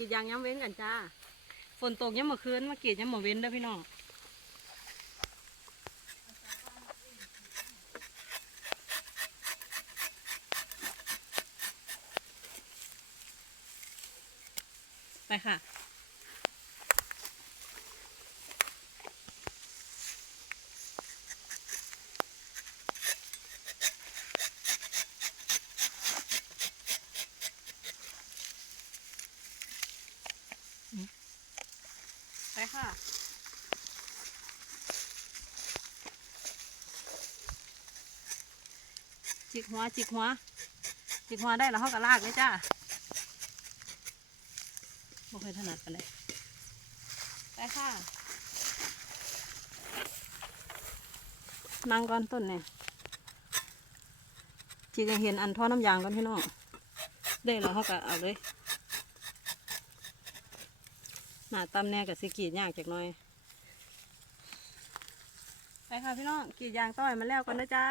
รีดยางย้ำเว้นกันจ้า ฝนตกย้ำเมื่อคืนมากรีดย้ำเมื่อเว้นเด้อพี่น้องไปค่ะ ไปค่ะ จิกหัว จิกหัว จิกหัวได้แล้วเขาก็ลากเลยจ้าบ่เคยถนัดกันเลยไปค่ะนั่งก่อนต้นเนี่ยจิกให้เห็นอันท่อน้ำยางก่อนพี่น้องได้แล้วเขาก็เอาเลย หน้าตำแน่กับสิกีดยากจากน้อย ไปค่ะพี่น้องกีดยางต้อยมาแล้วกันนะจ้า